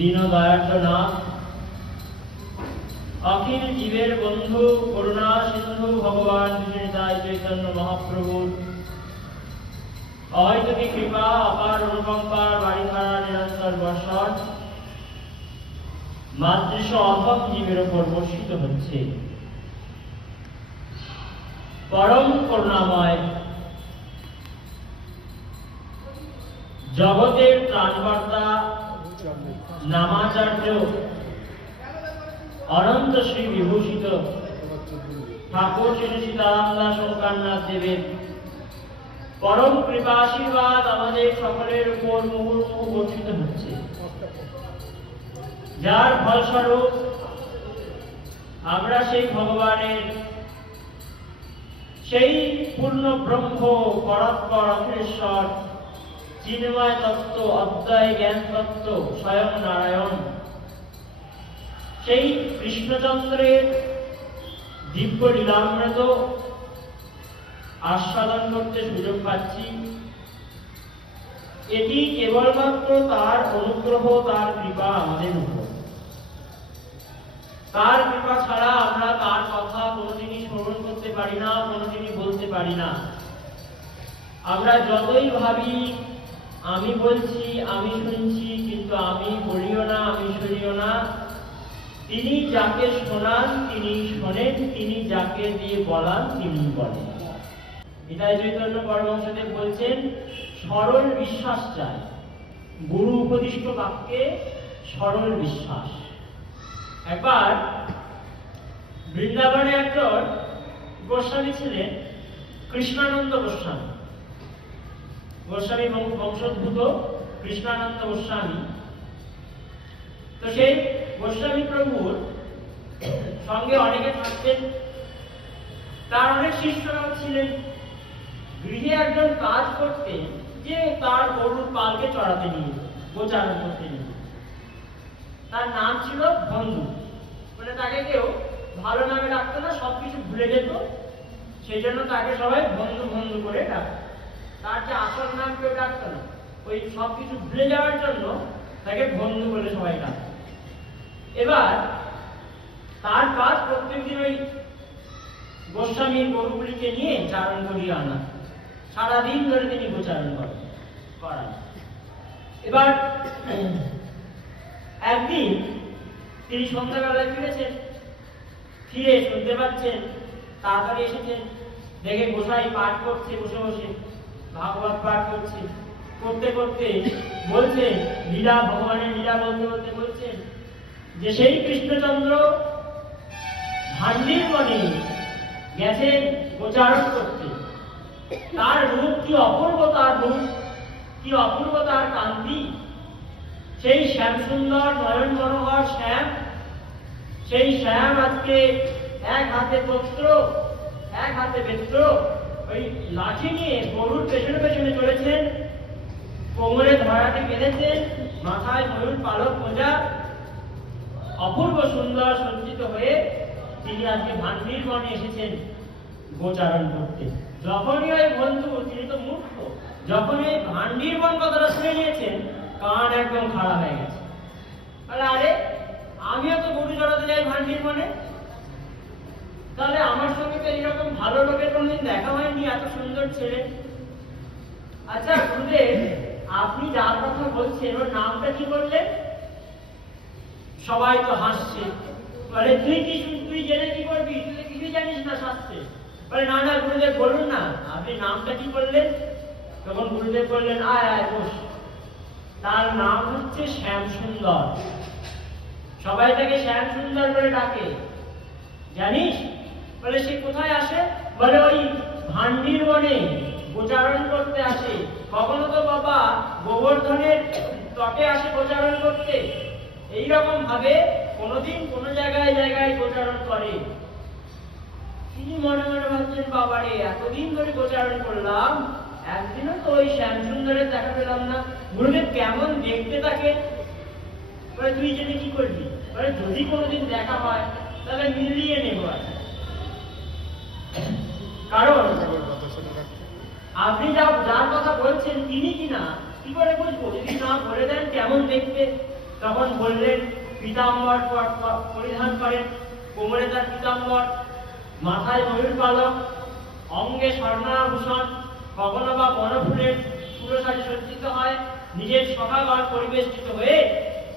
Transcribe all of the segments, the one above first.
দীনদয়ার্দ্রনাথ, অখিল জীবের বন্ধু করুণা সিন্ধু ভগবান শ্রীনিতাই চৈতন্য মহাপ্রভুর অহৈতুকী কৃপা, অপার অনুকম্পার বাড়িধারা নিরন্তর বর্ষণ মাতৃশ অধম জীবের ওপর বর্ষিত হচ্ছে। পরম করুণাময় জগতের ত্রাণকর্তা নামাচার্য অনন্ত শ্রী বিভূষিত ঠাকুর শ্রী সীতারাম দাস ওঙ্কারনাথ দেবের পরম কৃপা আশীর্বাদ আমাদের সকলের উপর মুহুর্মুহু বর্ষিত হচ্ছে, যার ফলস্বরূপ আমরা সেই ভগবানের সেই পূর্ণ ব্রহ্ম পরাৎপর অখিলেশ্বর চিন্ময় তত্ত্ব, অদ্বয় জ্ঞান তত্ত্ব স্বয়ং নারায়ণ, সেই কৃষ্ণচন্দ্রের দিব্য লীলামৃত আস্বাদন করতে সুযোগ পাচ্ছি। এটি কেবলমাত্র তার অনুগ্রহ, তার কৃপা আমাদের উপর। তার কৃপা ছাড়া আমরা তার কথা কোনোদিনই স্মরণ করতে পারি না, কোনোদিনই বলতে পারি না। আমরা যতই ভাবি আমি বলছি, আমি শুনছি, কিন্তু আমি বলিও না, আমি শুনিও না। তিনি যাকে শোনান তিনি শোনেন, তিনি যাকে দিয়ে বলান তিনি বলেন। নিতাই চৈতন্য পরমহংসদেব বলছেন সরল বিশ্বাস চাই, গুরু উপদিষ্ট বাক্যে সরল বিশ্বাস। একবার বৃন্দাবনে একজন গোস্বামী ছিলেন, কৃষ্ণানন্দ গোস্বামী। গোস্বামী বংশোদ্ভূত কৃষ্ণানন্দ গোস্বামী। তো সেই গোস্বামী প্রভুর সঙ্গে অনেকে থাকতেন, তার অনেক শিষ্যরাও ছিলেন। গৃহে একজন কাজ করতেন যে তার গরুর পালকে চড়াতে নিয়ে, গোচারণ করতে নিয়ে। তার নাম ছিল বন্ধু, মানে তাকে কেউ ভালো নামে ডাকতো না, সবকিছু ভুলে যেত, সেই জন্য তাকে সবাই বন্ধু বন্ধু করে ডাকত। তার যে আসল নাম কেউ ডাকতো না, ওই সবকিছু ভুলে যাওয়ার জন্য তাকে বন্ধু বলে সবাই ডাকত। এবার তার কাজ প্রত্যেকদিন ওই গোস্বামীর গরুগুলিকে নিয়ে চারণ করিয়ে আনা, সারাদিন ধরে তিনি গোচারণ করান। এবার একদিন তিনি সন্ধ্যাবেলায় ফিরেছেন, ফিরে শুনতে পাচ্ছেন তাড়াতাড়ি এসেছেন, দেখে গোসাই পাঠ করছে, বসে বসে ভাগবত পাঠ করছে। করতে করতে বলছেন লীলা, ভগবানের লীলা বলতে বলতে বলছেন যে সেই কৃষ্ণচন্দ্র ভান্ডির বনে গেছেন গোচারণ করতে। তার রূপ কি অপূর্ব, তার রূপ কি অপূর্ব, তার কান্তি। সেই শ্যাম সুন্দর নয়ন মনোহর শ্যাম, সেই শ্যাম আজকে এক হাতে পত্র এক হাতে বেত্র, ওই লাঠি নিয়ে গরুর পেছনে পেছনে চলেছেন, কোমরে ধরাটি বেঁধেছেন, মাথায় ময়ূর পালক মোজা, অপূর্ব সুন্দর সজ্জিত হয়ে তিনি আজকে ভান্ডির বনে এসেছেন গোচারণ করতে। যখনই ওই বন্ধু, তিনি তো মূর্খ, যখনই ওই ভান্ডির বন কথাটা শুনে নিয়েছেন, কান একদম খাড়া হয়ে গেছে। আরে আমিও তো গরু চড়াতে যাই ভান্ডির বনে, তাহলে আমার সঙ্গে তো এইরকম ভালো লোকের কোনদিন দেখা হয়নি, এত সুন্দর ছেলে। আচ্ছা গুরুদেব, আপনি যার কথা বলছেন ওর নামটা কি বললেন? সবাই তো হাসছে, বলে তুই জেনে কি করবি, তুই তো কিছুই জানিস না শাস্ত্রে। বলে না না গুরুদেব বলুন না, আপনি নামটা কি বললেন? তখন গুরুদেব বললেন আয় আয় বস। তার নাম হচ্ছে শ্যাম সুন্দর। সবাই তাকে শ্যাম সুন্দর বলে ডাকে। জানিস? বলে সে কোথায় আসে? বলে ওই ভান্ডির বনে গোচারণ করতে আসে। কখনো তো বাবা গোবর্ধনের তটে আসে গোচারণ করতে। এইরকম ভাবে কোনোদিন কোনো জায়গায় জায়গায় গোচারণ করে। তিনি মনে মনে ভাবছেন বাবারে, এতদিন ধরে গোচারণ করলাম, একদিনও তো ওই শ্যাম সুন্দরের দেখা পেলাম না। গুরুদেব কেমন দেখতে তাকে? বলে তুই জেনে কি করবি? বলে যদি কোনোদিন দেখা হয় তাহলে মিলিয়ে নেব। কারণ আপনি যার কথা বলছেন তিনি কিনা কি করে বুঝবো? যদি না বলে দেন কেমন দেখতে, তখন বললেন পীতাম্বর পরিধান করেন, কোমরে তার পীতাম্বর, মাথায় ময়ূর পালক, অঙ্গে স্বর্ণাভূষণ, কখনো বা বনফুলের পুরসারি সজ্জিত হয়, নিজের সখাগণ পরিবেষ্টিত হয়ে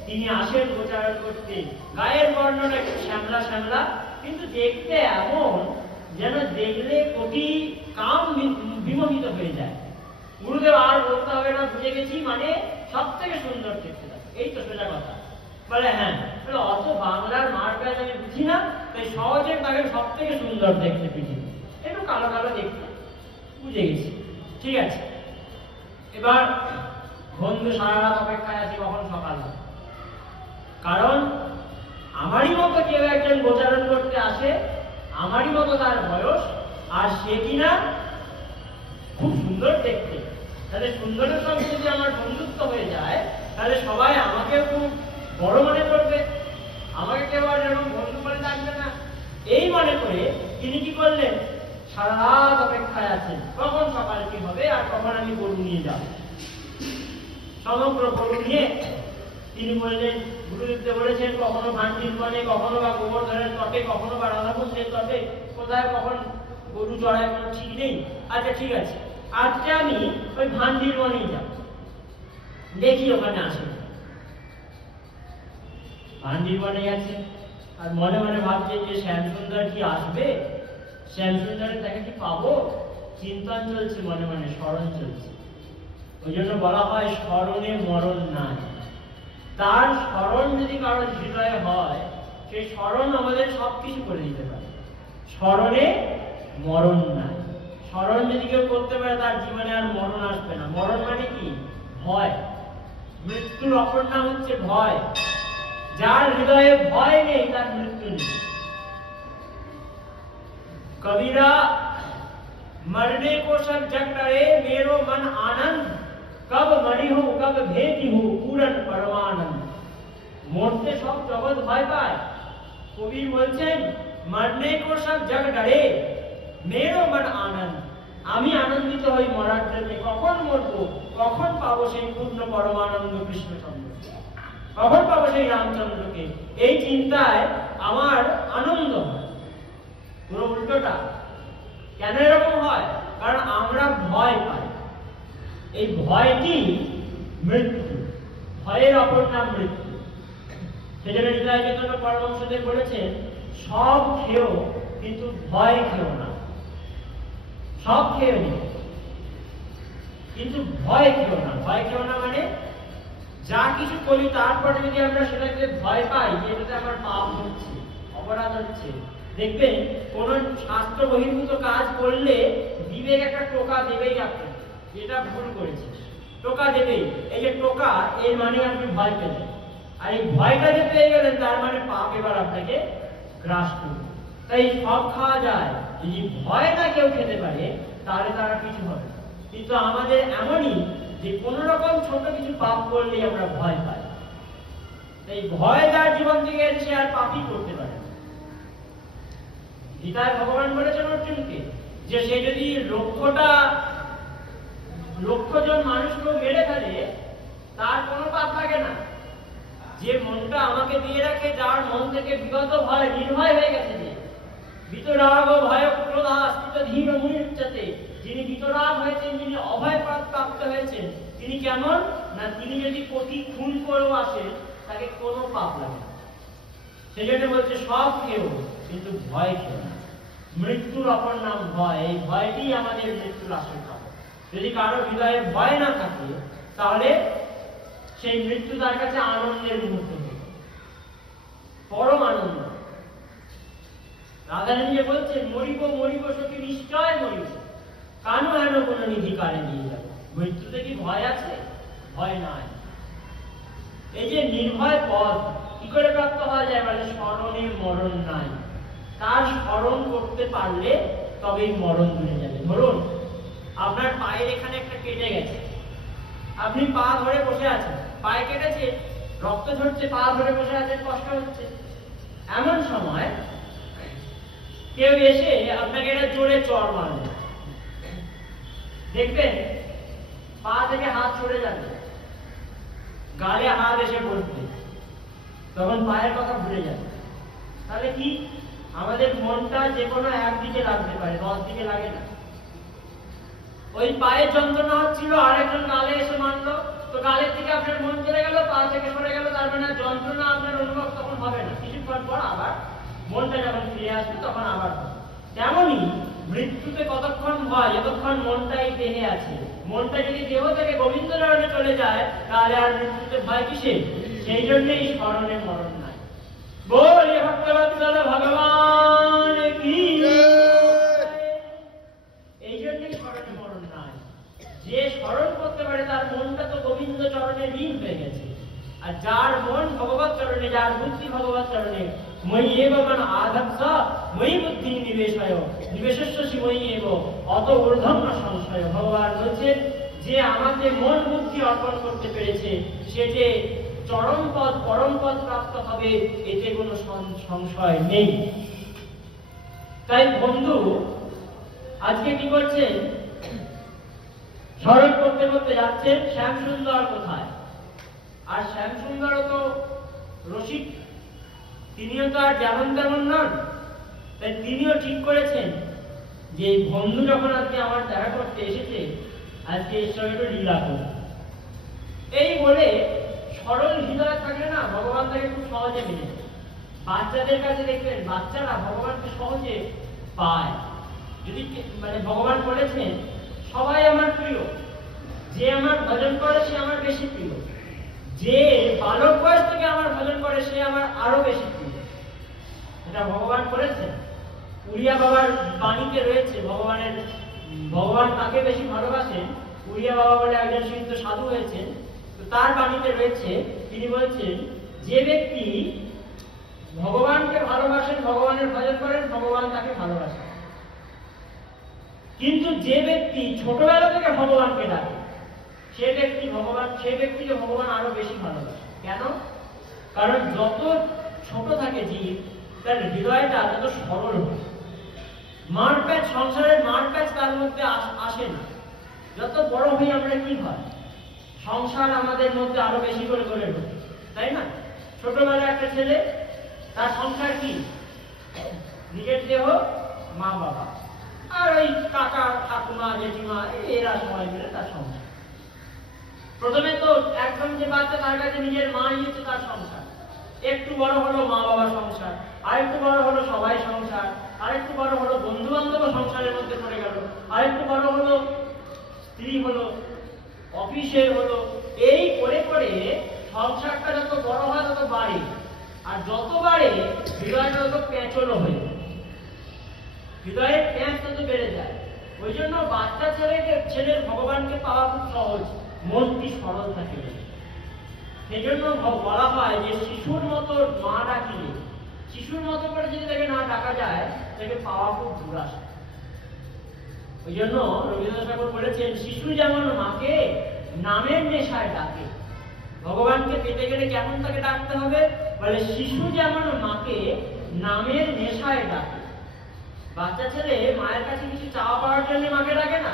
তিনি আসেন গোচারণ করতে। গায়ের বর্ণনা একটু শ্যামলা শ্যামলা, কিন্তু দেখতে এমন যেন দেখলে কোটি কাম বিমোহিত হয়ে যায়। গুরুদেব আর বলতে হবে না, বুঝে গেছি, মানে সব থেকে সুন্দর দেখতে থাকে। এই তো সোজা কথা। বলে হ্যাঁ, অত বাংলার মার প্যাচ আমি বুঝি না, তাই সহজে তাকে সব থেকে সুন্দর দেখতে পৃথিবী, একটু কালো কালো দেখতে, বুঝে গেছি, ঠিক আছে। এবার বন্ধু সারা রাত অপেক্ষায় আছি কখন সকাল হবে, কারণ আমারই মতো কেউ একজন গোচারণ করতে আসে, আমারই মতো তার বয়স, আর সে কিনা খুব সুন্দর দেখতে। তাহলে সুন্দরের সঙ্গে যদি আমার বন্ধুত্ব হয়ে যায়, তাহলে সবাই আমাকে খুব বড় মনে করবে, আমাকে কেউ আর যেমন বন্ধু বলে ডাকবে না। এই মনে করে তিনি কি করলেন, সারা রাত অপেক্ষায় আছেন কখন সকাল কি হবে আর কখন আমি গরু নিয়ে যাব। সমগ্র গরু নিয়ে তিনি বললেন, গুরুদেবকে বলেছেন কখনো ভান্ডির বনে, কখনো বা গোবর্ধনের তটে, কখনো বা রাধাকুণ্ডের তটে, কোথায় কখন গরু চড়ায় কোনো ঠিক নেই। আচ্ছা ঠিক আছে, আজকে আমি ওই ভান্ডির বনেই যাব, দেখি ওখানে আসে। ভান্ডির বনে গেছে, আর মনে মনে ভাবছেন যে শ্যামসুন্দর কি আসবে, শ্যামসুন্দরের তাকে কি পাবো, চিন্তন চলছে মনে মনে, স্মরণ চলছে। ওই জন্য বলা হয় স্মরণে মরণ নাই। তার স্মরণ যদি কারোর হৃদয়ে হয়, সেই স্মরণ আমাদের সবকিছু করে দিতে পারে। স্মরণে মরণ নাই। স্মরণ যদি কেউ করতে পারে, তার জীবনে আর মরণ আসবে না। মরণ মানে কি? ভয়। মৃত্যুর অপর নাম হচ্ছে ভয়। যার হৃদয়ে ভয় নেই, তার মৃত্যু নেই। कबीरा मरने को सब जग डरे, मेरो मन आनंद, कब मरी हूं कब भेजी हूं पूरन परमानंद। মরতে সব জগৎ ভয় পায়। কবি বলছেন মরনে কো সব জগ ডরে, मेरो मन आनंद, আমি আনন্দিত হই মরার জন্য। কখন মরবো, কখন পাবো সেই পূর্ণ পরমানন্দ কৃষ্ণচন্দ্র, কখন পাবো সেই রামচন্দ্রকে, এই চিন্তায় আমার আনন্দ হয়। পুরো উল্টোটা। কেন এরকম হয়? কারণ আমরা ভয় পাই। এই ভয়টি মৃত্যু, ভয়ের অপর নাম মৃত্যু। সেজন্য হৃদয় চৈতন্য পরমহংসদেব বলেছেন, সব খেও কিন্তু ভয় খেও না। সব খেও নি কিন্তু ভয় খেও না। ভয় খেও না মানে যা কিছু করি তারপরে যদি আমরা সেটাকে ভয় পাই যে এটাতে আমার পাপ হচ্ছে, অপরাধ হচ্ছে। দেখবেন কোন শাস্ত্র বহির্ভূত কাজ করলে বিবেক একটা টোকা দেবেই, আপনি এটা ভুল করেছিস, টোকা দেবেই। এই যে টোকা, এর মানে আপনি ভয় পেলেন, আর এই ভয়টা যে পেয়ে গেলেন তার মানে পাপ এবার আপনাকে গ্রাস করবে। তাই সব খাওয়া যায়, যদি ভয় না কেউ খেতে পারে তাহলে তারা কিছু হবে। কিন্তু আমাদের এমনই যে কোন রকম ছোট কিছু পাপ করলেই আমরা ভয় পাই। তাই ভয় যার জীবন থেকে সে আর পাপই করতে পারে। গীতায় ভগবান বলেছেন অর্জুনকে যে সে যদি লক্ষজন মানুষকে মেরে ফেলে তার কোনো পাপ লাগে না। যে মনটা আমাকে দিয়ে রাখে, যার মন থেকে বিগত ভয় নির্ভয় হয়ে গেছে, যে বিতরাগ ভয় ক্রোধা স্থিত ধীর মুনিচ্ছতে, যিনি বিতরাগ হয়েছেন, যিনি অভয় প্রাপ্ত হয়েছেন, তিনি কেমন না, তিনি যদি কোটি খুন করেও আসেন তাকে কোনো পাপ লাগে না। সেজন্য বলছে সব খেও কিন্তু ভয় খেও না। মৃত্যুর অপর নাম ভয়। এই ভয়টি আমাদের মৃত্যুর আশঙ্কা। যদি কারো হৃদয়ে ভয় না থাকে তাহলে সেই মৃত্যু তার কাছে আনন্দের মুহূর্ত হবে, পরম আনন্দ। রাধারানী যে বলছে মরিব মরিব সখী নিশ্চয় মরিব, কানু হেন কোন নিধি কারে নিয়ে যাবে। মৃত্যুতে কি ভয় আছে? ভয় নাই। এই যে নির্ভয় পদ কি করে প্রাপ্ত হওয়া যায়? মানে স্মরণে মরণ নাই। তার স্মরণ করতে পারলে তবেই মরণ দূরে যাবে। ধরুন আপনার পায়ের এখানে একটা কেটে গেছে, আপনি পা ধরে বসে আছেন, পায়ে কেটেছে, রক্ত ঝরছে, পা ধরে বসে আছেন, কষ্ট হচ্ছে। এমন সময় কেউ এসে আপনাকে একটা জোরে চড় মারবে, দেখবেন পা থেকে হাত সরে যাবে, গালে হাত এসে বসবে, তখন পায়ের কথা ভুলে যাবে। তাহলে কি আমাদের মনটা যে কোনো একদিকে লাগতে পারে, 10 দিকে লাগে না। ওই পায়ের যন্ত্রণা হচ্ছিল, আরেকজন গালে এসে মানলো, তো গালের থেকে আপনার মন চলে গেল, পা থেকে সরে গেল, তার মানে যন্ত্রণা আপনার অনুভব তখন হবে না। কিছুক্ষণ পর আবার মনটা যখন ফিরে আসবে তখন আবার হবে। তেমনই মৃত্যুতে কতক্ষণ ভয়, যতক্ষণ মনটা এই দেহে আছে। মনটা যদি দেহ থেকে গোবিন্দ চরণে চলে যায়, তাহলে আর মৃত্যুতে ভয় কিসে? সেই জন্যই স্মরণে মরণ নাই। বলে ভক্তবৎসল ভগবান কি, এই জন্যই স্মরণে মরণ নাই। যে স্মরণ করতে পারে তার মনটা তো গোবিন্দ চরণে লীন হয়ে গেছে। আর যার মন ভগবত চরণে, যার বুদ্ধি ভগবত চরণে, মই এব মন আধত্স মই বুদ্ধি নিবেশয় নিবেশস্যসি মই এব অত ঊর্ধ্বম ন সংশয়। ভগবান বলছেন যে আমাদের মন বুদ্ধি অর্পণ করতে পেরেছে, সে যে চরম পদ পরম পদ প্রাপ্ত হবে, এতে কোনো সংশয় নেই। তাই বন্ধু আজকে কি করছেন? স্মরণ করতে করতে যাচ্ছেন শ্যামসুন্দর কোথায়। আর শ্যামসুন্দরও তো রসিক, তিনিও তো আর যেমন তেমন নন। তাই তিনিও ঠিক করেছেন যে বন্ধু যখন আজকে আমার দেখা করতে এসেছে, আজকে এর সঙ্গে একটু লীলা করব। এই বলে সরল হৃদয় থাকলে না, ভগবান তাকে খুব সহজে মেনে নেয়। বাচ্চাদের কাছে দেখবেন, বাচ্চারা ভগবানকে সহজে পায়। যদি মানে ভগবান বলেছেন সবাই আমার প্রিয়, যে আমার ভজন করে সে আমার বেশি প্রিয়, যে বালক বয়স থেকে আমার ভজন করে সে আমার আরো বেশি প্রিয়। এটা ভগবান করেছেন। উড়িয়া বাবার বাণীতে রয়েছে ভগবান তাকে বেশি ভালোবাসেন। উড়িয়া বাবা বলে একজন সিদ্ধ সাধু হয়েছেন, তো তার বাণীতে রয়েছে, তিনি বলছেন যে ব্যক্তি ভগবানকে ভালোবাসেন, ভগবানের ভজন করেন, ভগবান তাকে ভালোবাসেন। কিন্তু যে ব্যক্তি ছোটবেলা থেকে ভগবানকে ডাকে, সে ব্যক্তিকে ভগবান আরো বেশি ভালোবাসে। কেন? কারণ যত ছোট থাকে জীব, তার হৃদয়টা যত সরল হয়, মারপ্যাচ, সংসারের মারপ্যাচ তার মধ্যে আসে না। যত বড় হই আমরা কি হয়, সংসার আমাদের মধ্যে আরো বেশি করে করে ঢোকে, তাই না? ছোটবেলায় একটা ছেলে, তার সংসার কি? নিজের দেহ, মা বাবা, আর ওই কাকা ঠাকুমা জেঠিমা, এরা সবাই মিলে তার সংসার। প্রথমে তো একদম যে বাচ্চা, তার কাছে নিজের মাই হচ্ছে তার সংসার। একটু বড় হলো মা বাবা সংসার, আরেকটু বড় হলো সবাই সংসার, আরেকটু বড় হলো বন্ধু বান্ধব সংসারের মধ্যে পড়ে গেল, আরেকটু বড় হলো স্ত্রী হলো, অফিসের হলো। এই করে করে সংসারটা যত বড় হয় তত বাড়ে, আর যত বাড়ে হৃদয়টা তত পেঁচলো হয়ে যায়, হৃদয়ের পেঁচ তত বেড়ে যায়। ওই জন্য বাচ্চা ছেলের ভগবানকে পাওয়া খুব সহজ, মনটি সরল থাকে। সেই জন্য বলা হয় যে শিশুর মতো মা ডাকিলে, শিশুর মতো করে যদি তাকে না ডাকা যায়, তাকে পাওয়া খুব দূর আসে। ওই জন্য রবীন্দ্রনাথ ঠাকুর বলেছেন, শিশু যেমন মাকে নামের নেশায় ডাকে। ভগবানকে পেতে গেলে কেমন তাকে ডাকতে হবে? বলে শিশু যেমন মাকে নামের নেশায় ডাকে। বাচ্চা ছেলে মায়ের কাছে কিছু চাওয়া পাওয়ার জন্য মাকে ডাকে না।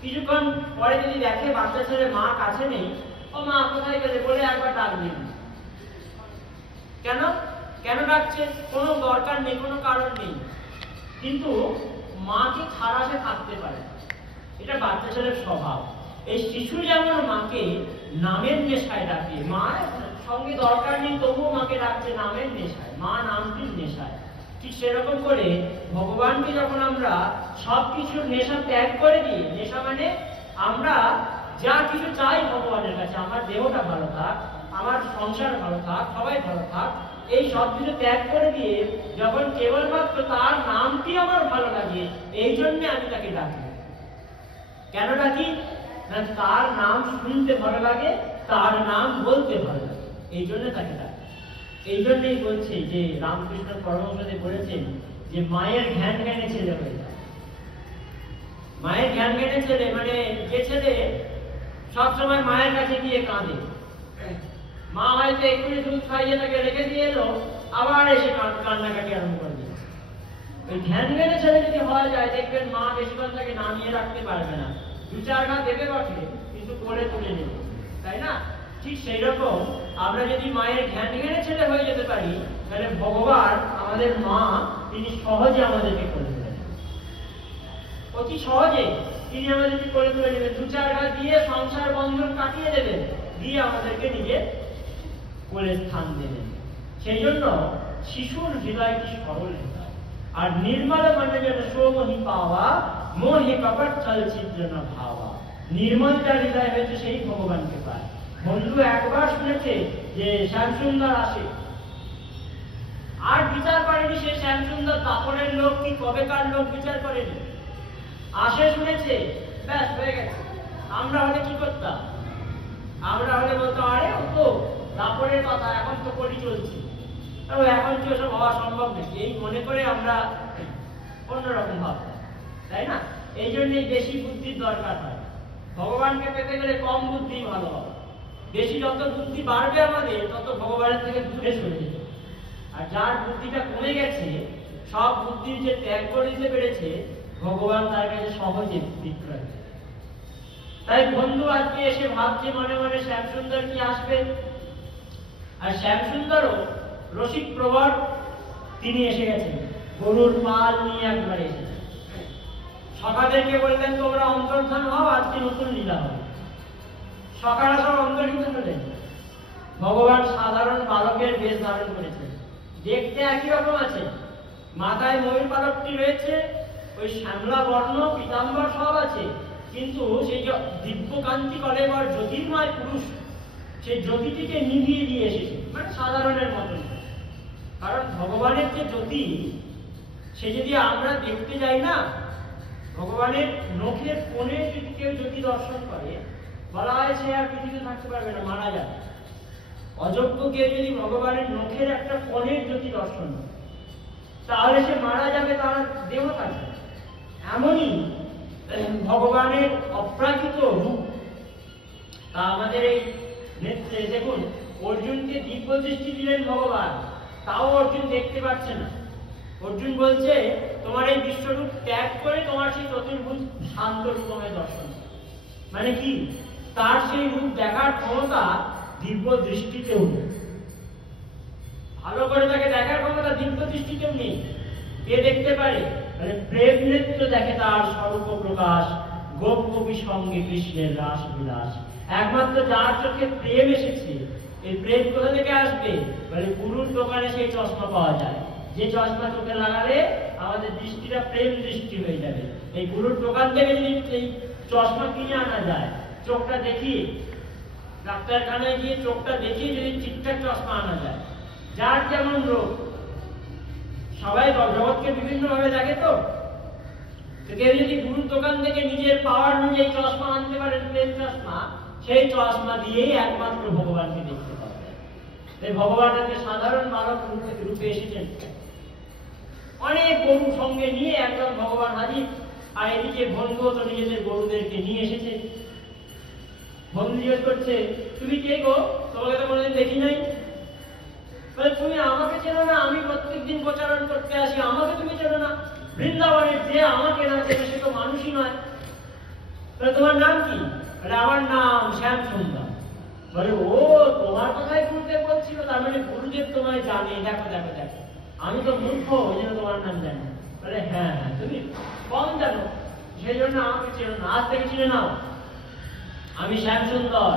কিছুক্ষণ পরে যদি দেখে বাচ্চা ছেলে মা কাছে নেই, ও মা কোথায় গেলে বলে একবার ডাক দিন। কেন কেন ডাকছে? কোনো দরকার নেই, কোনো কারণ নেই, কিন্তু মাকে ছাড়া সে থাকতে পারে। এটা বাচ্চা ছেলের স্বভাব। এই শিশু যেমন মাকে নামের নেশায় ডাকে, মার সঙ্গে দরকার নেই তবুও মাকে ডাকছে নামের নেশায়, মা নামটির নেশায়। ঠিক সেরকম করে ভগবানকে যখন আমরা সবকিছুর নেশা ত্যাগ করে দিই, নেশা মানে আমরা যা কিছু চাই ভগবানের কাছে, আমার দেহটা ভালো থাক, আমার সংসার ভালো থাক, সবাই ভালো থাক, এই সব কিছু ত্যাগ করে দিয়ে যখন কেবলমাত্র তার নামটি আমার ভালো লাগে, এই জন্য আমি তাকে ডাকি। কেন ডাকি? না, তার নাম শুনতে ভালো লাগে, তার নাম বলতে ভালো লাগে, এই জন্য তাকে ডাকি। এই জন্যই বলছে যে রামকৃষ্ণ পরমহংসদেব বলেছেন যে মায়ের জ্ঞান জ্ঞানে ছেলে হয়ে যায়। মায়ের জ্ঞান জ্ঞানে ছেলে মানে যে ছেলে সবসময় মায়ের কাছে গিয়ে কাঁদে। মা হয়তো এক্ষুনি দুধ খাইয়ে তাকে রেখে দিয়ে এলো, আবার এসে কান্নাকাটি আরম্ভ করে দিল। ওই ধ্যান জ্ঞানে ছেলে যদি হওয়া যায়, দেখবেন মা বেশিক্ষণ তাকে নামিয়ে রাখতে পারবে না। দু চার ঘা দেবে বটে, কিন্তু কোলে তুলে নেবে, তাই না? ঠিক সেই রকম আমরা যদি মায়ের ঘ্যান ঘ্যানে ছেলে হয়ে যেতে পারি, তাহলে ভগবান আমাদের মা তিনি সহজে আমাদেরকে করে দেবেন, অতি সহজে তিনি আমাদেরকে করে তুলে নেবেন, দু চার ঘা দিয়ে সংসার বন্ধন কাটিয়ে দেবেন, দিয়ে আমাদেরকে নিজের কোলে স্থান দেবেন। সেই জন্য শিশুর হৃদয়টি সরল হৃদয়, আর নির্মল মনে যেন সোমহি পাওয়া, মোহে কপট চলচ্চিত্র না ভাবা। নির্মল যার হৃদয় হয়েছে সেই ভগবানকে পায়। বন্ধু একবার শুনেছে যে শ্যামসুন্দর আসে, আর বিচার করেনি সে শ্যামসুন্দর কাপড়ের লোক কি কবেকার লোক বিচার করেনি, আসে শুনেছে, ব্যাস হয়ে গেছে। আমরা হলে কি করতাম? আমরা হলে বলতাম আরে ও তো কাপড়ের কথা, এখন তো করি চলছে, এখন কি ওসব হওয়া সম্ভব নাকি, এই মনে করে আমরা অন্যরকম ভাবতাম, তাই না? এই জন্যই বেশি বুদ্ধির দরকার হয়। ভগবানকে পেতে গেলে কম বুদ্ধি ভালো হবে। বেশি যত বুদ্ধি বাড়বে আমাদের, তত ভগবানের থেকে দূরে সরে যেতে। আর যার বুদ্ধিটা কমে গেছে, সব বুদ্ধির যে ত্যাগ করে দিতে পেরেছে, ভগবান তার কাছে সহজে বিক্রয়। তাই বন্ধু আজকে এসে ভাবছে মনে মনে শ্যামসুন্দর কি আসবে, আর শ্যামসুন্দরও রসিক প্রবর, তিনি এসে গেছেন, গরুর পাল নিয়ে একবারে এসেছেন। সখাদেরকে বললেন তোমরা অন্তর্ধান হও, আজকে নতুন লীলা হবে। সখারা সব অন্তর্হিত হলেন। ভগবান সাধারণ বালকের বেশ ধারণ করেছেন, দেখতে একই রকম আছে, মাথায় ময়ূর পালকটি রয়েছে, ওই শ্যামলা বর্ণ পীতাম্বর সব আছে, কিন্তু সেই যে দিব্যকান্তি কলেবর জ্যোতির্ময় পুরুষ, সেই জ্যোতিটিকে নিভিয়ে দিয়ে এসেছে, মানে সাধারণের মতন। কারণ ভগবানের যে জ্যোতি, সে যদি আমরা দেখতে যাই না, ভগবানের নখের কোণে যদি কেউ জ্যোতি দর্শন করে, বলা হয় সে আর পৃথিবীতে থাকতে পারবে না, মারা যাবে। অযোগ্য কেউ যদি ভগবানের নখের একটা কোণের জ্যোতি দর্শন করে, তাহলে সে মারা যাবে, তার দেহ থাকবে। এমনই ভগবানের অপ্রাকৃত রূপ। তা আমাদের এই নেত্রে দেখুন, অর্জুনকে দিব্য দৃষ্টি দিলেন ভগবান, তাও অর্জুন দেখতে পাচ্ছে না। অর্জুন বলছে তোমার এই বিশ্বরূপ ত্যাগ করে তোমার সেই চতুর্ভুজ শান্ত রূপ আমায় দর্শন। মানে কি, তার সেই রূপ দেখার ক্ষমতা দিব্য দৃষ্টিতেও নেই, ভালো করে তাকে দেখার ক্ষমতা দিব্য দৃষ্টিতেও নেই। কে দেখতে পারে? মানে প্রেম নেত্র দেখে তার স্বরূপ প্রকাশ, গোপ গোপী সঙ্গে কৃষ্ণের রাস বিলাস। একমাত্র যার চোখে প্রেম এসেছে, এই প্রেম কোথা থেকে আসবে? মানে গুরুর দোকানে সেই চশমা পাওয়া যায়, যে চশমা চোখে লাগালে আমাদের দৃষ্টিটা প্রেম দৃষ্টি হয়ে যাবে। এই গুরুর দোকান থেকে যদি এই চশমা কিনে আনা যায়, চোখটা দেখিয়ে, ডাক্তারখানায় গিয়ে চোখটা দেখিয়ে যদি ঠিকঠাক চশমা আনা যায়, যার যেমন রোগ, সবাই জগৎকে বিভিন্ন ভাবে দেখে, তো কেউ যদি গুরুর দোকান থেকে নিজের পাওয়ার অনুযায়ী চশমা আনতে পারে, প্রেম চশমা, সেই চশমা দিয়েই একমাত্র ভগবানকে দেখতে পাবে। এই ভগবান একটা সাধারণ বালক রূপে এসেছেন, অনেক গরু সঙ্গে নিয়ে একদম ভগবান হাজির। আর এদিকে বন্ধু তো নিজেদের গরুদেরকে নিয়ে এসেছে। বন্ধু জিজ্ঞেস করছে তুমি কে গো, তোমাকে তো কোনোদিন দেখি নাই। তুমি আমাকে চেনো না? আমি প্রত্যেকদিন প্রচারণ করতে আসি, আমাকে তুমি চেনো না? বৃন্দাবনের যে আমাকে না চেনে সে তো মানুষই নয়। তোমার নাম কি? আমার নাম শ্যামসুন্দর। বলে ও, তোমার কথাই গুরুদেব বলছিল, তার মানে গুরুদেব তোমায় জানে। দেখো দেখো দেখো, আমি তো মূর্খ, ওই জন্য তোমার নাম জানি। বলে হ্যাঁ হ্যাঁ, তুমি কম জানো, সেই জন্য আমাকে চেনো না, আজ থেকে চিনে নাও, আমি শ্যামসুন্দর।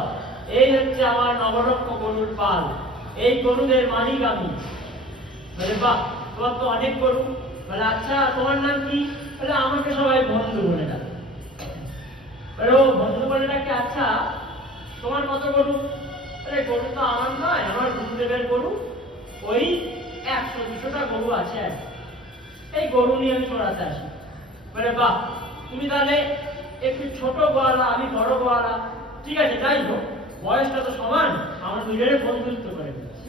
এই হচ্ছে আমার নবরক্ষ গরুর পাল, এই গরুদের মালিক আমি। বলে বাহ, তোমার তো অনেক গরু। বলে আচ্ছা, তোমার নাম কি? বলে আমাকে সবাই বন্ধু বলে ডাকে। বলে ও বন্ধু বলে ডাকে, আচ্ছা তোমার কত গরু? বলে গরু তো আমার নয়, আমার গুরুদেবের গরু, ওই 100-200টা গরু আছে আর এই গরু নিয়ে আমি চড়াতে আসি। বলে বাহ, তুমি তাহলে একটু ছোট গোয়ালা, আমি বড় গোয়ালা, ঠিক আছে যাই হোক, বয়সটা তো সমান, আমার দুজনের বন্ধুত্ব করে দিচ্ছি।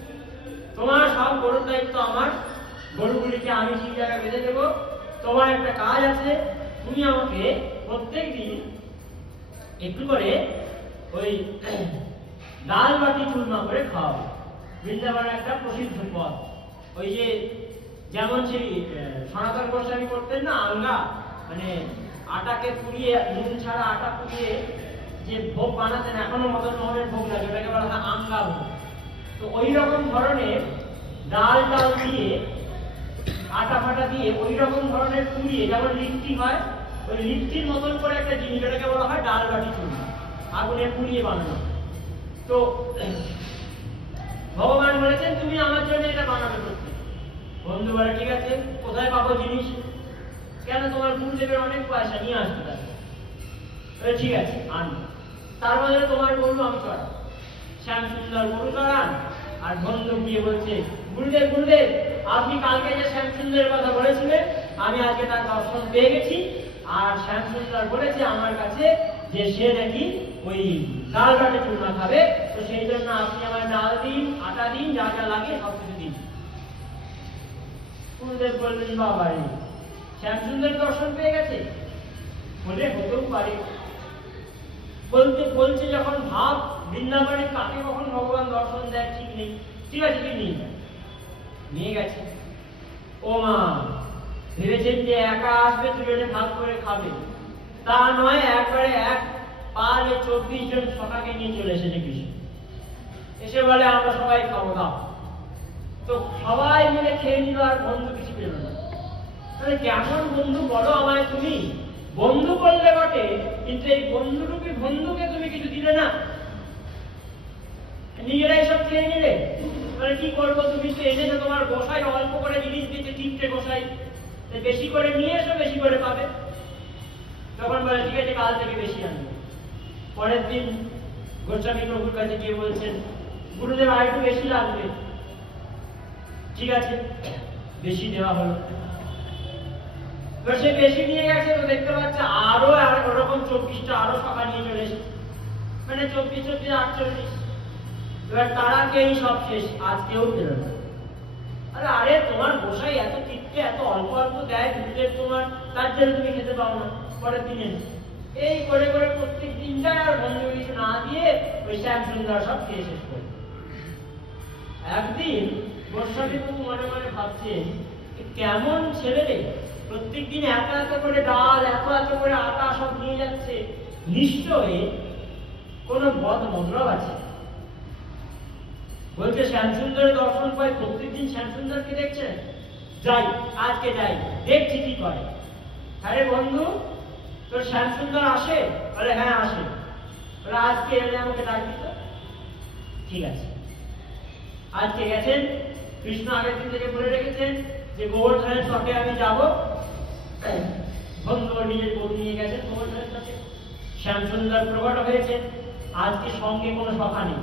তোমার সব গরুর দায়িত্ব আমার, গরুগুলিকে আমি ঠিক জায়গায় বেঁধে দেবো। তোমার একটা কাজ আছে, তুমি আমাকে প্রত্যেক দিন একটু করে ওই ডাল বাটি চূর্ণা করে খাওয়াবে। বৃন্দাবনের একটা প্রসিদ্ধ পদ, ওই যে যেমন সেই সনাতন গোস্বামী করতেন না, আলগা, মানে আটাকে পুড়িয়ে, নুন ছাড়া আটা পুড়িয়ে যে ভোগ বানাতেন, এখনো মদন মোহনের ভোগ লাগে, ওটাকে বলা হয় আঙ্গা ভোগ। তো ওই রকম ধরনের ডাল দিয়ে, আটা ফাটা দিয়ে ওই রকম ধরনের পুড়িয়ে, যেমন লিট্টি হয়, ওই লিট্টির মতন করে একটা জিনিস, ওটাকে বলা হয় ডাল বাটি চুরি, আগুনে পুড়িয়ে বানানো। তো ভগবান বলেছেন তুমি আমার জন্য এটা বানাবে করতে। বন্ধু বলে ঠিক আছে, কোথায় পাবো জিনিস? কেন, তোমার গুরুদেবের অনেক পয়সা, নিয়ে আসতে পারে। ঠিক আছে আনবো, তার বদলে তোমার গরু আমি চড়াবো। শ্যাম সুন্দর গরু চড়ান, আর বন্ধু গিয়ে বলছে গুরুদেব গুরুদেব, আপনি কালকে যে শ্যাম সুন্দরের কথা বলেছিলেন, আমি আজকে তার দর্শন পেয়ে গেছি, আর শ্যাম সুন্দর বলেছে আমার কাছে যে সে নাকি ওই ডাল বাটে চূর্ণা খাবে, তো সেই জন্য আপনি আমার ডাল দিন, আটা দিন, যা যা লাগে সব কিছু দিন। গুরুদেব বললেন বাবা রে, শ্যাম সুন্দর দর্শন পেয়ে গেছে, বলে হতেও পারে। বলছে যখন ভাব বৃন্দাবনে কাকে কখন ভগবান দর্শন দেয় ঠিক নেই, ঠিক আছে তুই নিয়ে গেছে। ও মা, ভেবেছেন যে একা আসবে, দুজনে ভাগ করে খাবে, তা নয়, একবারে এক পালে 24 জন সখাকে নিয়ে চলে এসেছে কৃষ্ণ। এসে বলে আমরা সবাই খাবো, দাও। তো সবাই মিলে খেয়ে নিল, আর বন্ধু কিছু পেল না। তাহলে কেমন বন্ধু বলো আমায় তুমি? বন্ধু করলে বটে, কিন্তু এই বন্ধুরূপী বন্ধুকে তুমি কিছু দিলে না, নিজেরাই সব খেয়ে নিলে। তাহলে কি করবো? তুমি তো এনেছো, তোমার গোসাই অল্প করে জিনিস দিচ্ছে, তিনটে গোসাই, বেশি করে নিয়ে এসো, বেশি করে পাবে। তখন বলে ঠিক আছে, কাল থেকে বেশি আনবো। পরের দিন গোস্বামী প্রভুর কাছে গিয়ে বলছেন গুরুদেব আর একটু বেশি লাগবে। ঠিক আছে, বেশি দেওয়া হলো। সে বেশি নিয়ে গেছে, তো দেখতে পাচ্ছে আরো ওরকম 24টা আরো সকা নিয়ে চলে এসেছে, মানে 24 24 48। এবার তারা কেউ সব শেষ, আজ কেউ পেল না। আরে তোমার গোসাই এত তিনটে এত অল্প অল্প দেয় গুরুদেব তোমার, তার জন্য তুমি খেতে পাও না। পরের দিনে এই করে করে প্রত্যেক দিনটা আর বন্ধু কিছু না দিয়ে ওই শ্যাম সুন্দর সব খেয়ে শেষ করে। একদিন গোস্বামী প্রভু মনে মনে ভাবছে কেমন ছেলে রে, প্রত্যেক দিন এত এত করে ডাল, এত এত করে আটা সব নিয়ে যাচ্ছে, নিশ্চয়ই কোন বদ মতলব আছে। বলছে শ্যামসুন্দরের দর্শন পাই, প্রত্যেকদিন শ্যামসুন্দরকে দেখছে, যাই আজকে যাই, দেখছি কি করে। আরে বন্ধু, তোর শ্যামসুন্দর আসে? বলে হ্যাঁ আসে। বলে আজকে এলে আমাকে ডাক দিত। ঠিক আছে, আজকে গেছেন। কৃষ্ণ আগের দিন থেকে বলে রেখেছেন যে গোবর্ধনের চকে আমি যাব। বন্ধু নিজের গরু নিয়ে গেছেন গোবর্ধনের চকে, শ্যামসুন্দর প্রকট হয়েছেন। আজকে সঙ্গে কোনো সখা নেই,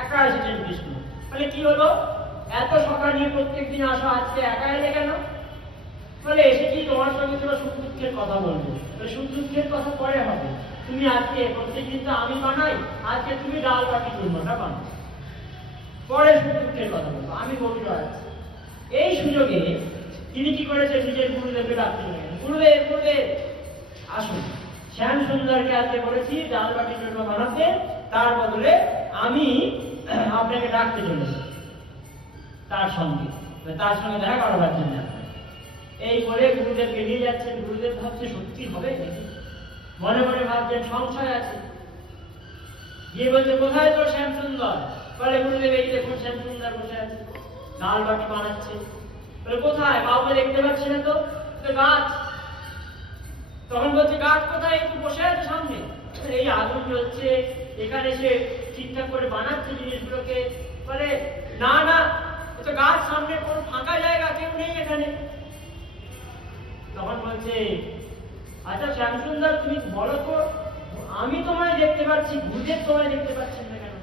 একা এসেছেন কৃষ্ণ। বলে কি হলো, এত সখা নিয়ে প্রত্যেকদিন আসো, আজকে একা এলে কেন? বলে এসেছি তোমার সঙ্গে তোমার সুখ দুঃখের কথা বলবো। সুখ দুঃখের কথা পরে হবে, তুমি আজকে প্রত্যেকদিন তো আমি বানাই, আজকে তুমি ডাল বাটি চূর্ণটা বানাও, পরে সুখ দুঃখের কথা বলবো, আমি গরু চড়াচ্ছি। এই সুযোগে তিনি কি করেছেন, নিজের গুরুদেবকে ডাকতে চলে গেলেন। গুরুদেব গুরুদেব আসুন, শ্যাম সুন্দরকে আজকে বলেছি ডাল বাটি চূর্ণ বানাতে, তার বদলে আমি আপনাকে ডাকতে চলেছি তার সঙ্গে দেখা করাবার জন্য। এই বলে গুরুদেবকে নিয়ে যাচ্ছেন। গুরুদেব ভাবছে সত্যি হবে, মনে মনে ভাবছেন সংশয় আছে। গিয়ে বলছে কোথায় তোর শ্যামসুন্দর? বলে গুরুদেব এই দেখুন শ্যামসুন্দর বসে আছে, ডাল বাটি বানাচ্ছে। বলে কোথায়? কাউকে দেখতে পাচ্ছি না তো। গাছ। তখন বলছে গাছ কোথায়? একটু বসে আছে সামনে, এই আগুন জ্বলছে, এখানে সে ঠিকঠাক করে বানাচ্ছে জিনিসগুলোকে। বলে না না, তো গাছ সামনে, কোনো ফাঁকা জায়গা, কেউ নেই এখানে। তখন বলছে আচ্ছা শ্যামসুন্দর তুমি বলো তো, আমি তোমায় দেখতে পাচ্ছি, গুরুদেব তোমায় দেখতে পাচ্ছেন না কেন?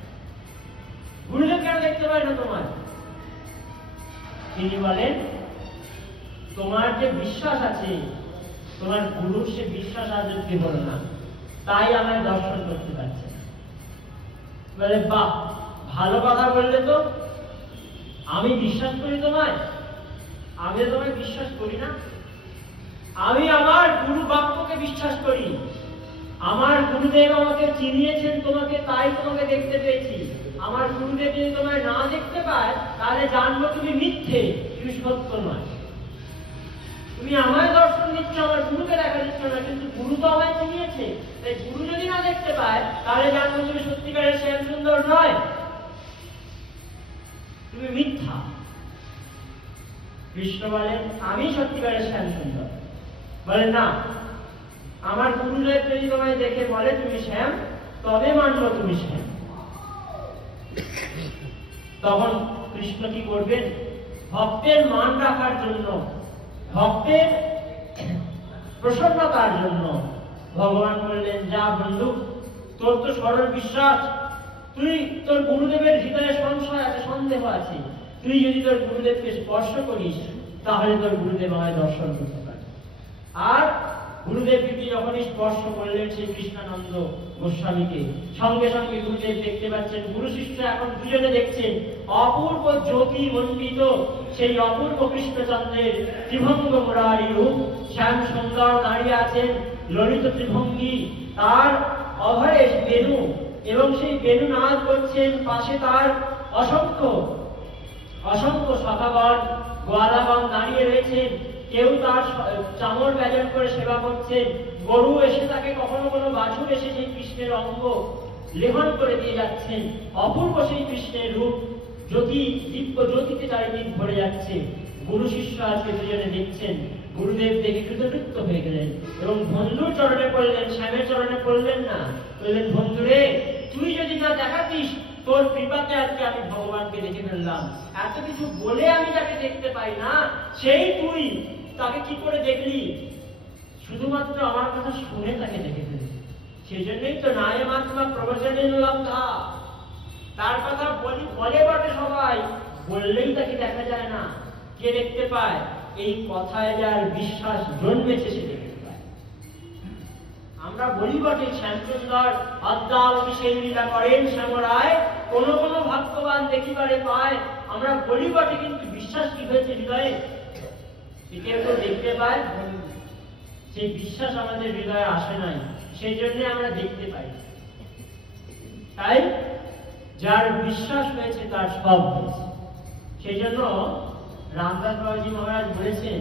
গুরুদেব কেন দেখতে পায় না তোমায়? তিনি বলেন তোমার যে বিশ্বাস আছে, তোমার গুরুর সে বিশ্বাস আর যদি হলো না, তাই আমায় দর্শন করতে পারছে না। বলে বাহ, ভালো কথা বললে তো, আমি বিশ্বাস করি তোমায়? আমি তোমায় বিশ্বাস করি না, আমি আমার গুরু বাক্যকে বিশ্বাস করি। আমার গুরুদেব আমাকে চিনিয়েছেন তোমাকে, তাই তোমাকে দেখতে পেয়েছি। আমার গুরুদেব যদি তোমায় না দেখতে পায়, তাহলে জানবো তুমি মিথ্যে, তুমি সত্য নয়। তুমি আমায় দর্শন দিচ্ছ, আমার গুরুকে দেখা দিচ্ছ না, কিন্তু গুরু তো আমায় চিনিয়েছে। তাই গুরু যদি না দেখতে পায় তাহলে জানবো তুমি সত্যিকারের শ্যাম সুন্দর নয়, তুমি মিথ্যা। কৃষ্ণ বলেন আমি সত্যিকারের শ্যাম সুন্দর। বলেন না, আমার গুরুদেব যদি তোমায় দেখে বলে তুমি শ্যাম, তবে মানব তুমি শ্যাম। তখন কৃষ্ণ কি করবেন? ভক্তের মান রাখার জন্য, ভক্তের প্রসন্নতার জন্য ভগবান বললেন, যা বন্ধু, তোর তো সরল বিশ্বাস, তুই তোর গুরুদেবের হৃদয়ে সংশয় আছে, সন্দেহ আছে, তুই যদি তোর গুরুদেবকে স্পর্শ করিস তাহলে তোর গুরুদেব আমায় দর্শন করতে পারে। আর গুরুদেবকে যখনই স্পর্শ করলেন সেই কৃষ্ণানন্দ গোস্বামীকে, সঙ্গে সঙ্গে গুরুদেব দেখতে পাচ্ছেন, গুরু শিষ্য এখন দুজনে দেখছেন অপূর্ব জ্যোতি মণ্ডিত সেই অপূর্ব কৃষ্ণচন্দ্রের ত্রিভঙ্গ মুরারি রূপ। শ্যাম সুন্দর দাঁড়িয়ে আছেন, ললিত ত্রিভঙ্গি, তার অভয়ে বেণু, এবং সেই বেণু নাচ করছেন, পাশে তার অসংখ্য অসংখ্য সখাগণ গোয়ালাগণ দাঁড়িয়ে রয়েছেন। কেউ তার চামর ব্যজন করে সেবা করছেন, গরু এসে তাকে, কখনো কোনো বাছুর এসে সেই কৃষ্ণের অঙ্গ লেহন করে দিয়ে যাচ্ছেন। অপূর্ব সেই কৃষ্ণের রূপ, জ্যোতি, দিব্য জ্যোতিতে চারিদিক ভরে যাচ্ছে। গুরু শিষ্য আজকে দুজনে দেখছেন, গুরুদেব দেখে কৃতকৃত্য হয়ে গেলেন এবং বন্ধুর চরণে পড়লেন, শ্যামের চরণে পড়লেন না, বললেন, বন্ধুরে, তুই যদি না দেখাতিস, তোর কৃপাতে আজকে আমি ভগবানকে দেখে ফেললাম। এত কিছু বলে আমি যাকে দেখতে পাই না, সেই তুই তাকে কি করে দেখলি? শুধুমাত্র আমার কথা শুনে তাকে দেখে ফেলি। সেই জন্যই তো নায়মাত্মা প্রবচনের লব্ধা, তার কথা বলে বটে সবাই, বললেই তাকে দেখা যায় না। কে দেখতে পায়? এই কথায় যার বিশ্বাস জন্মেছে সে দেখতে পায়। আমরা বলি বটে শ্যামসুন্দর অদ্যাবধি সেই লীলা করেন শ্যামরায়, কোন কোন ভাগ্যবান দেখিবারে পায়। আমরা বলি বটে, কিন্তু বিশ্বাস কি হয়েছে হৃদয়ে? কেউ তো দেখতে পায়, সেই বিশ্বাস আমাদের হৃদয়ে আসে নাই, সেই জন্য আমরা দেখতে পাই। তাই যার বিশ্বাস হয়েছে তার সব হয়েছে। সেই জন্য রামদাস বাবাজি মহারাজ বলেছেন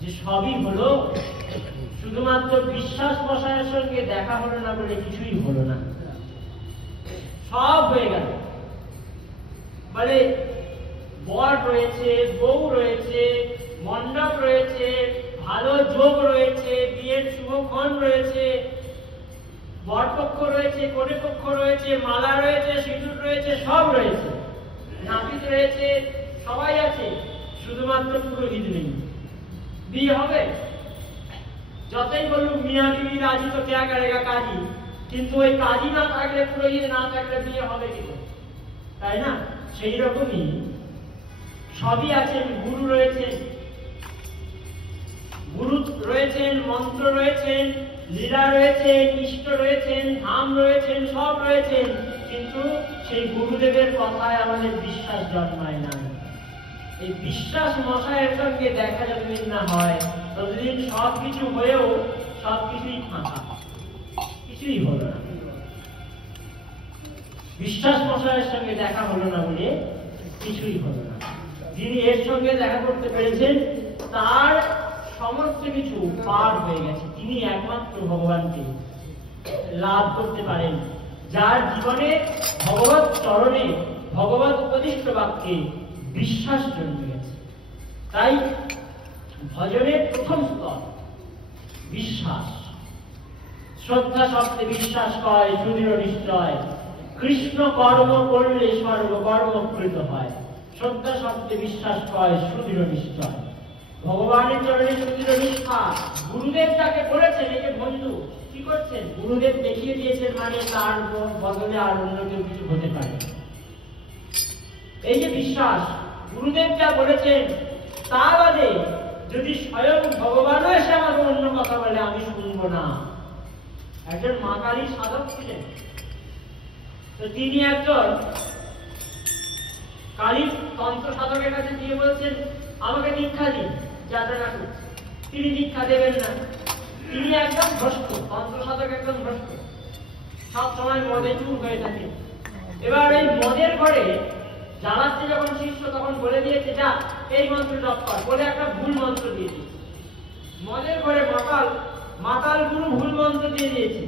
যে সবই হলো, শুধুমাত্র বিশ্বাস মশাইয়ের সঙ্গে দেখা হলো না বলে কিছুই হলো না, সব হয়ে গেল। বলে বর রয়েছে, বউ রয়েছে, মণ্ডপ রয়েছে, ভালো যোগ রয়েছে, বিয়ের শুভক্ষণ রয়েছে, বরপক্ষ রয়েছে, কনে পক্ষ রয়েছে, মালা রয়েছে, সিঁদুর রয়েছে, সব রয়েছে, নাপিত রয়েছে, সবাই আছে, শুধুমাত্র পুরোহিত নেই। বিয়ে হবে, যতই বলুন মিয়া বিবি রাজি তো ক্যা করেগা কাজী, কিন্তু ওই কাজী না থাকলে, পুরোহিত না থাকলে বিয়ে হবে কি করে? তাই না? সেই রকমই সবই আছেন, গুরু রয়েছেন, গুরু রয়েছেন, মন্ত্র রয়েছেন, লীলা রয়েছেন, ইষ্ট রয়েছেন, ধাম রয়েছেন, সব রয়েছেন, কিন্তু সেই গুরুদেবের কথায় আমাদের বিশ্বাস জন্মায় না। এই বিশ্বাস মশাইয়ের সঙ্গে দেখা যতদিন না হয় ততদিন সবকিছু হয়েও সবকিছুই ফাঁকা, কিছুই হলো না। বিশ্বাস মশাইয়ের সঙ্গে দেখা হলো না বলে কিছুই হলো না। যিনি এর সঙ্গে দেখা করতে পেরেছেন তার সমস্ত কিছু পার হয়ে গেছে। তিনি একমাত্র ভগবানকে লাভ করতে পারেন, যার জীবনে ভগবত চরণে, ভগবত উপদিষ্ট বাক্যে বিশ্বাস জন্মে গেছে। তাই ভজনের প্রথম স্তর বিশ্বাস। শ্রদ্ধা শব্দে বিশ্বাস কয় সুদৃঢ় নিশ্চয়, কৃষ্ণ কর্ম করলে সর্বকর্মকৃত হয়। শ্রদ্ধা শব্দে বিশ্বাস কয় সুদৃঢ় নিশ্চয়, ভগবানের চরণে সুদৃঢ় নিষ্ঠা। গুরুদেব তাকে বলেছেন, এই যে বন্ধু কি করছেন, গুরুদেব দেখিয়ে দিয়েছেন, মানে তার বদলে আর অন্য কেউ কিছু হতে পারে। এই যে বিশ্বাস, গুরুদেব যা বলেছেন তা বাদে যদি স্বয়ং ভগবানও এসে আমাকে অন্য কথা বলে আমি শুনবো না। একজন মা কালী সাধক ছিলেন, তো তিনি একজন কালী তন্ত্র সাধকের কাছে গিয়ে বলছেন, আমাকে দীক্ষা দিন, যাত্রা করছে। তিনি দীক্ষা দেবেন না, তিনি একদম ভ্রষ্ট, তন্ত্র সাধক একদম ভ্রষ্ট, সব সময় মদে চুর হয়ে থাকে। এবার এই মদের ঘরে জ্বালাচ্ছে যখন শিষ্য তখন বলে দিয়েছে যা এই মন্ত্র জপ কর, বলে একটা ভুল মন্ত্র দিয়ে দিয়েছে। মনের ঘরে মাতাল গুরু ভুল মন্ত্র দিয়ে দিয়েছে,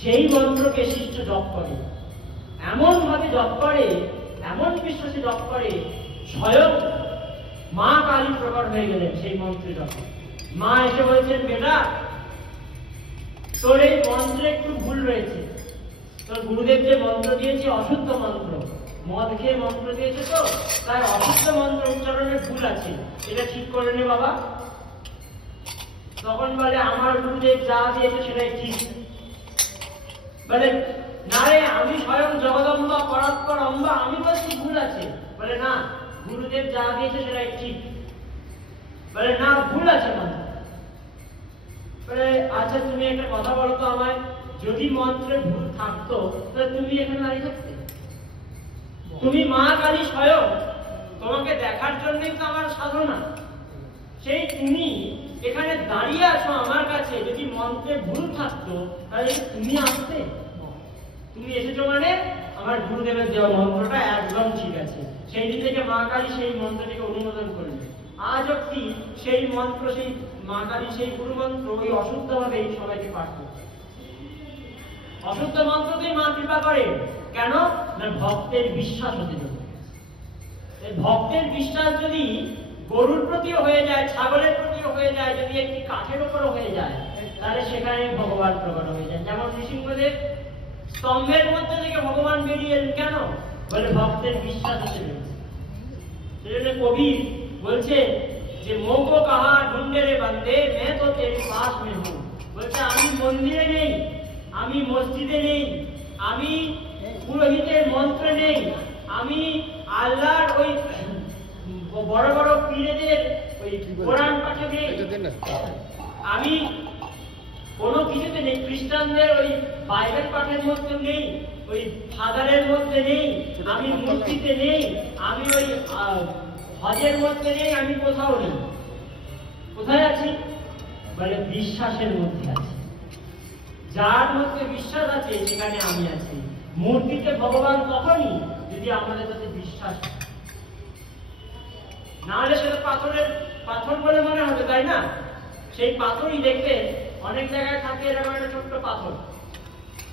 সেই মন্ত্রকে শিষ্য জপ করে, এমন ভাবে জপ করে, এমন বিশ্বাসে জপ করে, স্বয়ং মা কালী প্রকট হয়ে গেলেন সেই মন্ত্রে জপ। মা এসে বলছেন, বেটা তোর এই মন্ত্রে একটু ভুল রয়েছে, তোর গুরুদেব যে মন্ত্র দিয়েছে অশুদ্ধ মন্ত্র, মদ খেয়ে মন্ত্র দিয়েছে, তো তাই অশুদ্ধ মন্ত্র উচ্চারণের ভুল আছে, এটা ঠিক করে নে বাবা। তখন বলে, আমার গুরুদেব যা দিয়েছে সেটাই ঠিক। বলে, না রে, আমি স্বয়ং জগদম্বা পরাৎপর অম্বা, আমি বলছি ভুল আছে। বলে, না, গুরুদেব যা দিয়েছে সেটাই ঠিক। বলে, না, ভুল আছে মন্ত্র। বলে, আচ্ছা তুমি একটা কথা বলো তো আমায়, যদি মন্ত্রে ভুল থাকতো তাহলে তুমি এখানে দাঁড়িয়ে থাকতে? তুমি মা কালী স্বয়ং, তোমাকে দেখার জন্যই তো আমার সাধনা, সেই তুমি এখানে দাঁড়িয়ে আছো আমার কাছে, যদি মন্ত্রে ভুল থাকতো তাহলে তুমি আসতে? তুমি এসেছো মানে আমার গুরুদেবের দেওয়া মন্ত্রটা একদম ঠিক আছে। সেই দিন থেকে মা কালী সেই মন্ত্রটিকে অনুমোদন করবে। আজ অব্দি সেই মন্ত্র, সেই মা কালী সেই গুরু মন্ত্র ওই অশুদ্ধভাবে এই সবাইকে পাঠ করছে। অশুদ্ধ মন্ত্রতেই মা কৃপা করে, কেন না ভক্তের বিশ্বাস হতে দেবে। ভক্তের বিশ্বাস যদি গরুর প্রতিও হয়ে যায়, ছাগলের প্রতিও হয়ে যায়, যদি একটি কাঠের উপরও হয়ে যায়, তাহলে সেখানে ভগবান প্রকট হয়ে যায়। যেমন নৃসিংহদেব স্তম্ভের মধ্যে থেকে ভগবান বেরিয়ে এলেন, কেন? বলে ভক্তের বিশ্বাস হতে পেরেছে। সেজন্য কবি বলছে যে মোকো কাহা ঢুন্ডে রে বান্দে মে তো তেরি পাশ মে হুঁ। বলছে আমি মন্দিরে নেই, আমি মসজিদে নেই, আমি পুরোহিতের মন্ত্রে নেই, আমি আল্লাহর ওই বড় বড় পীরেদের ওই কোরআন পাঠে নেই, আমি কোনো কিছুতে নেই, খ্রিস্টানদের ওই বাইবেল পাঠের মধ্যে নেই, ওই ফাদারের মধ্যে নেই, আমি মূর্তিতে নেই, আমি ওই হজের মধ্যে নেই, আমি কোথাও নেই। কোথায় আছি? বলে বিশ্বাসের মধ্যে আছি। যার মধ্যে বিশ্বাস আছে সেখানে আমি আছি। মূর্তিতে ভগবান তখনই যদি আমাদের কাছে বিশ্বাস, না হলে সেটা পাথর বলে মনে হবে, তাই না? সেই পাথরই দেখবে অনেক জায়গায় থাকে এরকম একটা ছোট্ট পাথর,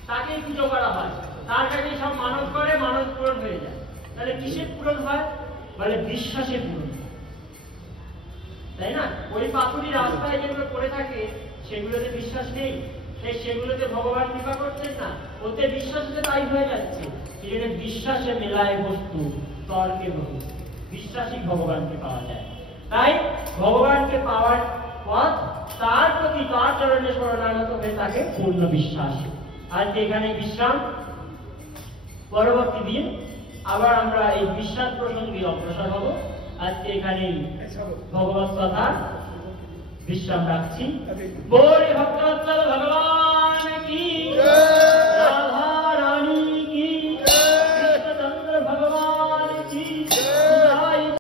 তাকেই পুজো করা হয়, তার কাছে সব মানত করে, মানত পূরণ হয়ে যায়। তাহলে কিসের পূরণ হয়? বলে বিশ্বাসের পূরণ, তাই না? ওই পাথরই রাস্তায় যেগুলো পড়ে থাকে সেগুলোতে বিশ্বাস নেই, সেগুলোতে ভগবান কৃপা করছেন না, ওতে বিশ্বাস হতে তাই হয়ে যাচ্ছে। সেজন্য বিশ্বাসে মেলায় বস্তু তর্কে বহু, বিশ্বাসী ভগবানকে পাওয়া যায়। তাই ভগবানকে পাওয়ার পথ তার প্রতি, তার চরণে শরণাগত হয়ে থাকে পূর্ণ বিশ্বাস। আজকে এখানে বিশ্রাম, পরবর্তী দিন আবার আমরা এই বিশ্বাস প্রসঙ্গে অগ্রসর হব। আজকে এখানেই ভগবত কথা বিশ্রাম রাখছি। বলে ভক্ত